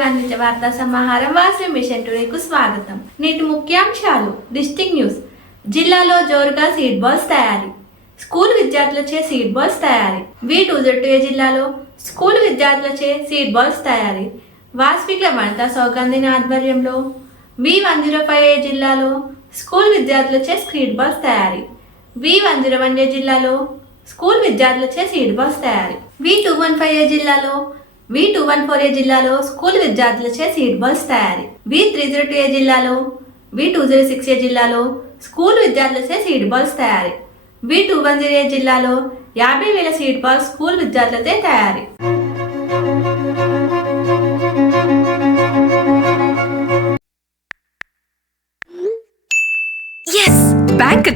వార్తా సమాహారం వాసవి మిషన్ టుడేకు స్వాగతం. నేటి ముఖ్యాంశాలు. District news. జిల్లాలో జోరుగా సీడ్ బాల్స్ తయారీ. స్కూల్ విద్యార్థులచే సీడ్ బాల్స్ తయారీ. వి టూ ఏ జిల్లాలో స్కూల్ విద్యార్థులచే సీడ్ బాల్స్ తయారీ. వాస్విక వనితా సౌగంధిని ఆధ్వర్యంలో V one zero five A జిల్లాలో స్కూల్ విద్యార్థులచే స్క్రీడ్ బాల్స్ తయారీ. V one zero one A జిల్లాలో స్కూల్ విద్యార్థులచే సీడ్ బాల్స్ తయారీ. V two one five A జిల్లాలో V two one four A జిల్లాలో స్కూల్ విద్యార్థులచే సీడ్ బాల్స్ తయారీ. V three zero two A జిల్లాలో V two zero six A జిల్లాలో school విద్యార్థులచే సీడ్ బాల్స్ తయారీ. V two one zero A జిల్లాలో యాభై వేల సీడ్ బాల్స్ స్కూల్ విద్యార్థులతో తయారీ.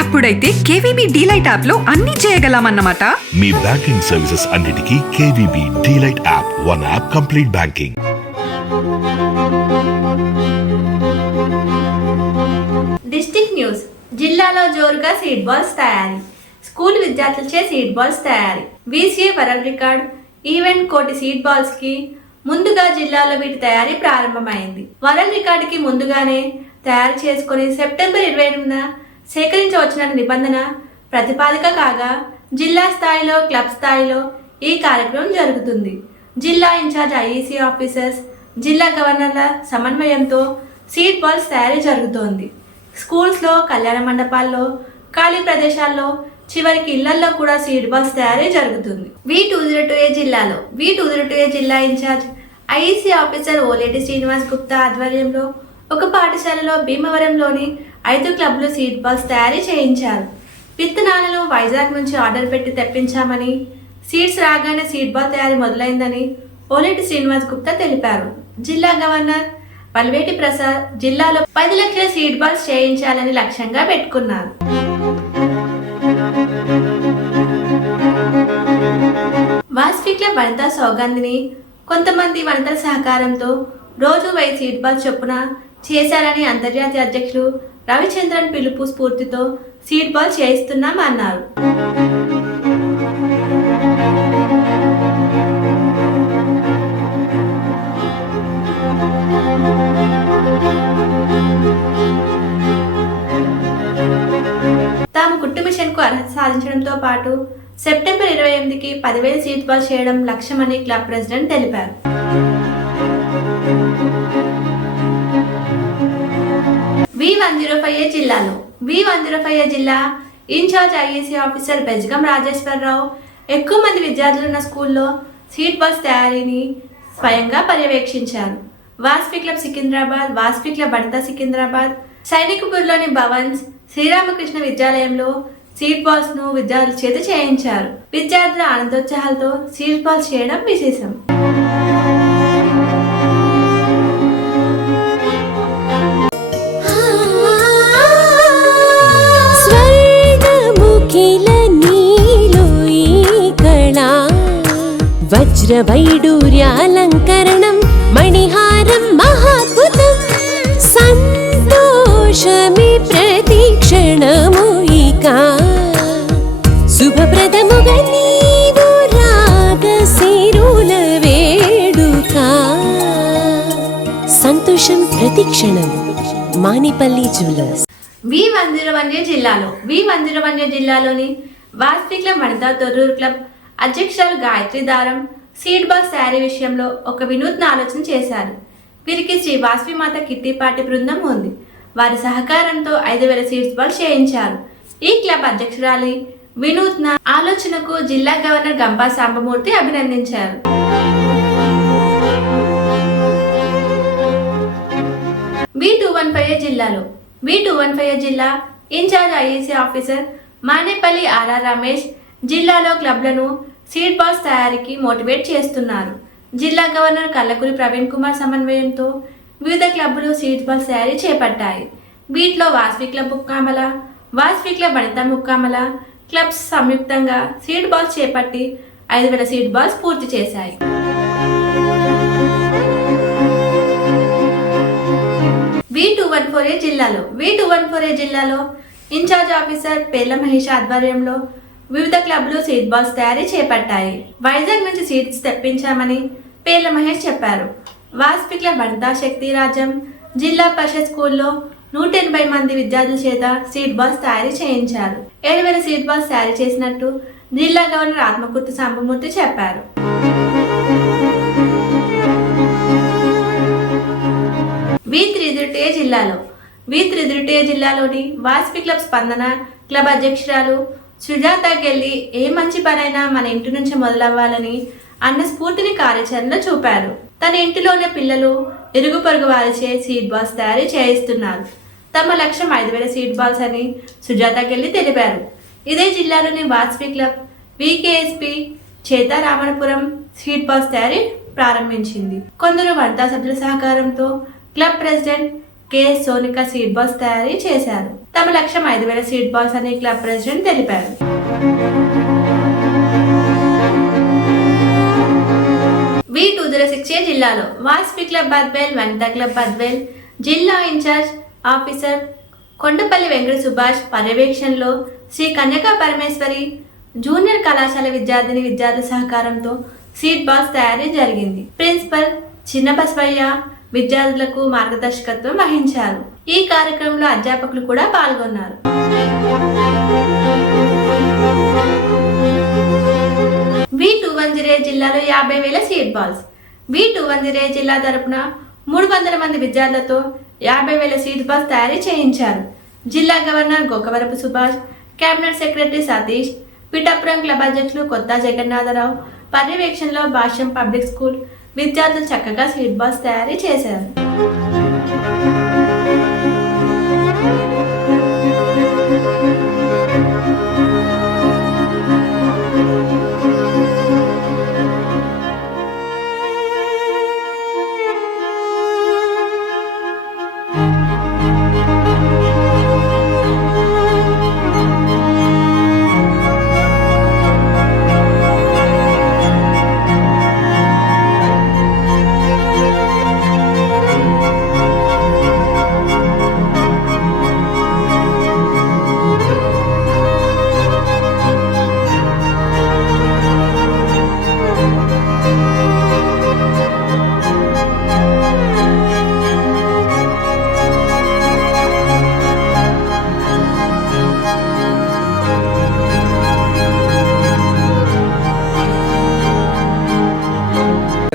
అప్పుడైతే కేవీబీ డీలైట్ యాప్లో అన్ని చేయగలమన్నమాట. మీ బ్యాంకింగ్ సర్వీసెస్ అన్నిటికీ KVB DLite app one app complete banking. District news. జిల్లాలో జోరుగా సీడ్ బాల్స్ తయారీ. స్కూల్ విద్యార్థులచే సీడ్ బాల్స్ తయారీ. VCA world record. ఈవెంట్ కోటి సీడ్ బాల్స్కి ముందుగా జిల్లాలో వీటి తయారీ ప్రారంభమైంది. వరల్డ్ రికార్డ్కి ముందుగానే తయారు చేసుకుని సెప్టెంబర్ ఇరవై ఎనిమిదిన సేకరించవచ్చిన నిబంధన ప్రతిపాదిక కాగా జిల్లా స్థాయిలో క్లబ్ స్థాయిలో ఈ కార్యక్రమం జరుగుతుంది. జిల్లా ఇన్ఛార్జ్ ఐఈసీ ఆఫీసర్స్ జిల్లా గవర్నర్ల సమన్వయంతో సీడ్ బాల్స్ తయారీ జరుగుతోంది. స్కూల్స్లో కళ్యాణ మండపాల్లో ఖాళీ ప్రదేశాల్లో చివరికి ఇళ్ళల్లో కూడా సీడ్ బాల్స్ తయారీ జరుగుతుంది. V two zero two A జిల్లాలో? V two zero two A జిల్లా incharge? IEC officer Oleti Srinivas Gupta ఆధ్వర్యంలో ఒక పాఠశాలలో భీమవరంలోని ఐదు క్లబ్లు సీడ్ బాల్స్ తయారీ చేయించారు. విత్తనాలను వైజాగ్ నుంచి ఆర్డర్ పెట్టి తెప్పించామని సీడ్స్ రాగానే సీడ్ బాల్ తయారీ మొదలైందని ఓలేటి శ్రీనివాస్ గుప్తా తెలిపారు. జిల్లా గవర్నర్ పల్వేటి ప్రసాద్ జిల్లాలో పది లక్షల సీడ్ బాల్స్ చేయించాలని లక్ష్యంగా పెట్టుకున్నారు. వాస్ఫిక్ల వనితా సౌగంధిని కొంతమంది వనితల సహకారంతో రోజు వై సీడ్ బాల్స్ చొప్పున చేశారని అంతర్జాతీయ అధ్యక్షులు రవిచంద్రన్ పిలుపు స్ఫూర్తితో సీడ్ బాల్ చేయిస్తున్నామన్నారు. తాము కుట్టు మిషన్కు అర్హత సాధించడంతో పాటు సెప్టెంబర్ ఇరవై ఎనిమిదికి పదివేల సీట్ బాల్ చేయడం లక్ష్యమని క్లబ్ ప్రెసిడెంట్ తెలిపారు. V one zero five A జిల్లాలో. V one zero five A జిల్లా incharge IAC officer Bejagam Rajeswararao. ఎక్కువ మంది విద్యార్థులు ఉన్న స్కూల్లో సీట్ బస్ తయారీని స్వయంగా పర్యవేక్షించారు. వాస్పి క్లబ్ సికింద్రాబాద్ వాస్పి క్లబ్ వనితా సికింద్రాబాద్ సైనికపూర్లోని భవన్స్ శ్రీరామకృష్ణ విద్యాలయంలో సీట్ బాల్స్ను విద్యార్థుల చేత చేయించారు. విద్యార్థుల ఆనందోత్సాహాలతో సీట్ బాల్స్ చేయడం విశేషం. వజ్రవైడూర్యాలంకరణం మణిహారం మహాద్భుతం సంతోషమి ప్రతిక్షణము ఇక. శుభప్రదముగా నీవు రాగశిరుల వేడుక. సంతోషం ప్రతిక్షణం మానిపల్లి జ్యువెలర్స్. వి వన్ జిల్లాలో వి మందిరవన్య జిల్లాలోని వాస్తి క్లబ్ వనితా తొర్రూరు క్లబ్ అధ్యక్షురాలు గాయత్రి దారం సీడ్ బాల్ శారీ విషయంలో ఒక వినూత్న ఆలోచన చేశారు. వీరికి శ్రీ వాస్విమాత కిట్టిపాటి బృందం ఉంది. వారి సహకారంతో ఐదు వేల సీడ్స్ బాల్ చేయించారు. ఈ క్లబ్ అధ్యక్షురాలి వినూత్న ఆలోచనకు జిల్లా గవర్నర్ గంపా సాంబమూర్తి అభినందించారు. వి టూ వన్ ఫైవ్ జిల్లాలో వి టూ వన్ ఫైవ్ జిల్లా incharge IAC officer Manepalli RR Ramesh జిల్లాలో క్లబ్లను సీడ్ బాల్స్ తయారీకి మోటివేట్ చేస్తున్నారు. జిల్లా గవర్నర్ కల్లకూరి ప్రవీణ్ కుమార్ సమన్వయంతో వివిధ క్లబ్బులు సీడ్ బాల్స్ తయారీ చేపట్టాయి. వీటిలో Vasavi club Mukkamala Vasavi club Vanitha Mukkamala clubs సంయుక్తంగా సీడ్ బాల్స్ చేపట్టి ఐదు వేల సీడ్ బాల్స్ పూర్తి చేశాయి. V two one four A జిల్లాలో V two one four A జిల్లాలో ఇన్ఛార్జ్ ఆఫీసర్ పేర్ల మహేష్ ఆధ్వర్యంలో వివిధ క్లబ్లు సీడ్ బాల్స్ తయారీ చేపట్టాయి. వైజాగ్ నుంచి సీడ్స్ తెప్పించామని పేర్ల మహేష్ చెప్పారు. వాస్పి క్లబ్ వనితా శక్తి రాజ్యం జిల్లా పరిషత్ స్కూల్లో నూట ఎనభై మంది విద్యార్థుల చేత సీడ్ బాల్స్ తయారీ చేయించారు. ఏడు వేల సీడ్ బాల్స్ తయారీ చేసినట్టు జిల్లా గవర్నర్ ఆత్మకూర్తి సాంబమూర్తి చెప్పారు. వి త్రిదుటే జిల్లాలో వి త్రిదుటే జిల్లాలోని వాస్పి క్లబ్ స్పందన క్లబ్ అధ్యక్షురాలు సుజాతకెళ్ళి ఏ మంచి పనైనా మన ఇంటి నుంచి మొదలవ్వాలని అన్న స్ఫూర్తిని కార్యాచరణలో చూపారు. తన ఇంటిలోనే పిల్లలు ఇరుగు పొరుగు వారిచే సీడ్ బాల్స్ తయారీ చేయిస్తున్నారు. తమ లక్ష్యం ఐదు వేల సీడ్ బాల్స్ అని సుజాతకెళ్ళి తెలిపారు. ఇదే జిల్లాలోని వాజ్పీ క్లబ్ వికేఎస్పి చేతారామణపురం సీడ్ బాల్స్ తయారీ ప్రారంభించింది. కొందరు వంతా సభ్యుల సహకారంతో club president K. Sonika seed balls తయారీ చేశారు. తమ లక్ష్యం ఐదు వేల సీడ్ బాల్స్ అని క్లబ్ ప్రెసిడెంట్ తెలిపారు. V two zero six A జిల్లాలో వాస్పి క్లబ్ బద్వేల్ వనితా క్లబ్ బద్వేల్ జిల్లా ఇన్ఛార్జ్ ఆఫీసర్ కొండపల్లి వెంకట సుభాష్ పర్యవేక్షణలో శ్రీ కన్యకా పరమేశ్వరి జూనియర్ కళాశాల విద్యార్థిని విద్యార్థుల సహకారంతో సీట్ బాక్స్ తయారీ జరిగింది. ప్రిన్సిపల్ చిన్న బసవయ్య విద్యార్థులకు మార్గదర్శకత్వం వహించారు. ఈ కార్యక్రమంలో అధ్యాపకులు కూడా పాల్గొన్నారు. వి టూ వన్ జీరో జిల్లాలో యాభై వేల seed balls. V two one zero జిల్లా తరపున మూడు వందల మంది విద్యార్థులతో యాభై వేల సీట్ బాల్స్ తయారీ చేయించారు. జిల్లా governor Gokavarapu Subhash cabinet secretary Satish Pithapuram club అధ్యక్షులు కొత్త జగన్నాథరావు పర్యవేక్షణలో భాష్యం పబ్లిక్ స్కూల్ విద్యార్థులు చక్కగా సీట్ బాల్స్ తయారీ చేశారు.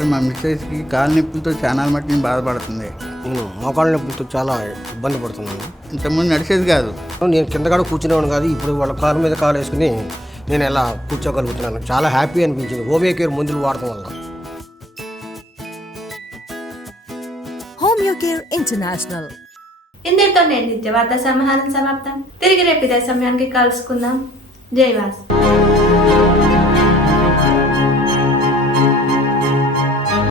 మా మిస్సెస్కి. కాలు నొప్పులతో చాలా మట్టి బాధపడుతుంది. నేను మోకాళ్ళ నొప్పులతో చాలా ఇబ్బంది పడుతున్నాను. ఇంతకుముందు నడిచేది కాదు. నేను కింద కూడా కూర్చునేవాడు కాదు ఇప్పుడు వాళ్ళ కారు మీద కారు వేసుకుని నేను ఎలా కూర్చోగలుగుతున్నాను. చాలా హ్యాపీ అనిపించింది. హోమియో కేర్ మందులు వాడటం వల్ల. Homeo Care International. ఇందరితో నేను నిత్యవార్త సమాహారం సమాప్తం. తిరిగి రేపు ఇదే సమయానికి కలుసుకుందాం. జై వాస్.